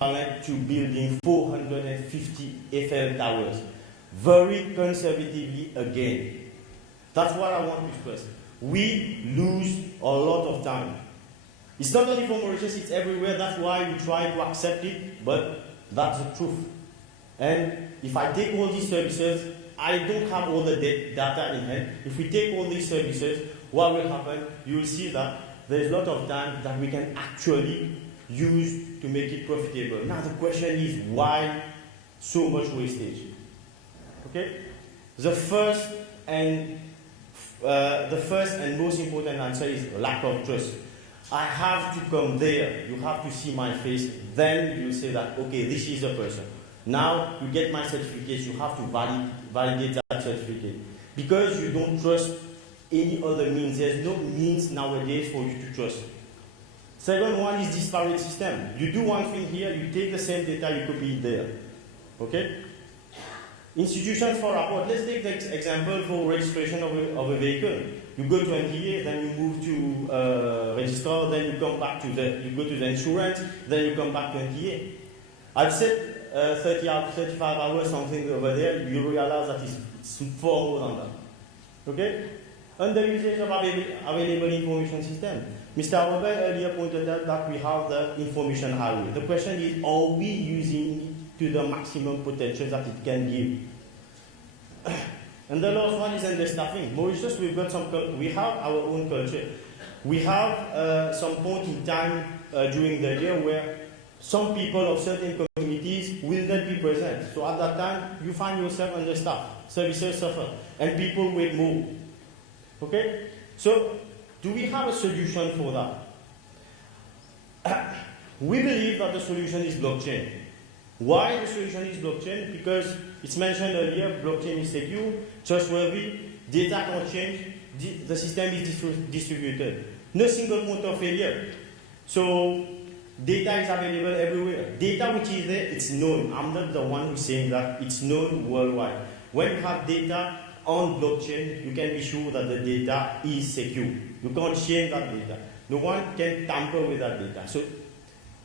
equivalent to building 450 Eiffel Towers. Very conservatively again. That's what I want to stress. We lose a lot of time. It's not only for Mauritius, it's everywhere. That's why we try to accept it, but that's the truth. And if I take all these services, I don't have all the data in hand. If we take all these services, what will happen? You will see that there's a lot of time that we can actually use to make it profitable. Now the question is, why so much wastage? Okay? The first and most important answer is lack of trust. I have to come there, you have to see my face, then you say that, okay, this is the person. Now you get my certificate, you have to validate that certificate. Because you don't trust any other means, there's no means nowadays for you to trust. Second one is disparate system. You do one thing here, you take the same data, you copy it there. Okay? Institutions for rapport. Let's take the example for registration of a vehicle. You go to NTA, then you move to register, then you come back to you go to the insurance, then you come back to NTA. I've said 30 hours, 35 hours, something over there, you realize that it's far more than that. Okay? Underusage of available information system. Mr. Robert earlier pointed out that we have the information highway. The question is, are we using it to the maximum potential that it can give? And the last one is understaffing. Mauritius, we have our own culture. We have some point in time during the year where some people of certain communities will not be present. So at that time, you find yourself understaffed. Services suffer, and people wait more. Okay? So, do we have a solution for that? We believe that the solution is blockchain. Why the solution is blockchain? Because it's mentioned earlier, blockchain is secure, trustworthy, data can't change, the system is distributed. No single point of failure. So, data is available everywhere. Data which is there, it's known. I'm not the one who's saying that. It's known worldwide. When you have data on blockchain, you can be sure that the data is secure. You can't change that data. No one can tamper with that data. So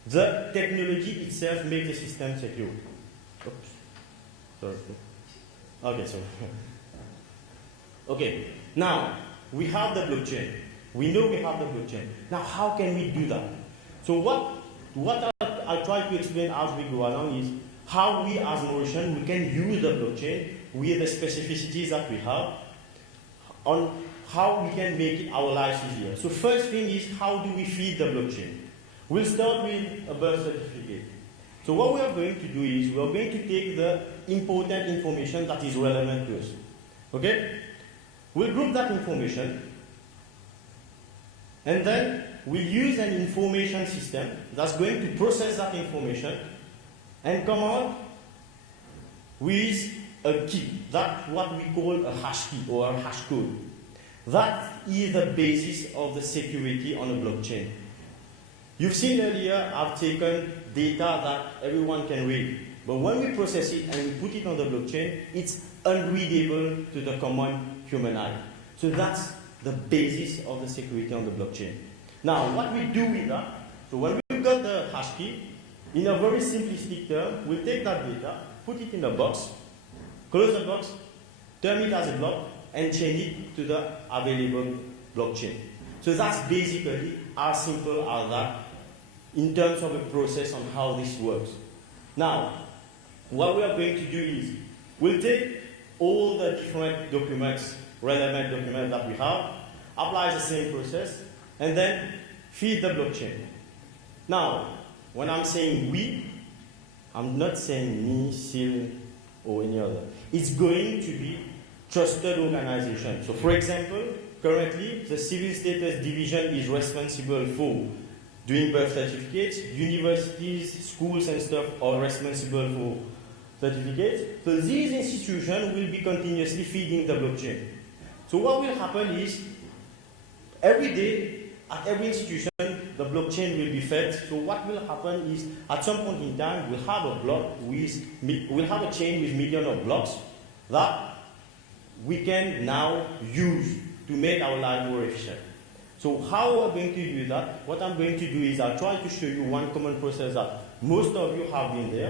the technology itself makes the system secure. Oops. Sorry. Okay, sorry. Okay, now we have the blockchain. We know we have the blockchain. Now how can we do that? So what I'll try to explain as we go along is how we as Mauritians, we can use the blockchain with the specificities that we have on how we can make our lives easier. So first thing is, how do we feed the blockchain? We'll start with a birth certificate. So what we are going to do is, we are going to take the important information that is relevant to us. Okay? We'll group that information, and then we'll use an information system that's going to process that information and come out with a key. That's what we call a hash key or a hash code. That is the basis of the security on a blockchain. You've seen earlier, I've taken data that everyone can read. But when we process it and we put it on the blockchain, it's unreadable to the common human eye. So that's the basis of the security on the blockchain. Now, what we do with that, so when we've got the hash key, in a very simplistic term, we'll take that data, put it in a box, close the box, turn it as a block, and change it to the available blockchain. So that's basically as simple as that in terms of a process on how this works. Now, what we are going to do is, we'll take all the different documents, relevant documents that we have, apply the same process, and then feed the blockchain. Now, when I'm saying we, I'm not saying me, Sil, or any other. It's going to be trusted organization. So for example, currently the civil status division is responsible for doing birth certificates. Universities, schools and stuff are responsible for certificates. So these institutions will be continuously feeding the blockchain. So what will happen is, every day, at every institution, the blockchain will be fed. So what will happen is, at some point in time, we'll have a block with, we'll have a chain with millions of blocks that we can now use to make our life more efficient. So how we're going to do that? What I'm going to do is, I'll try to show you one common process that most of you have been there.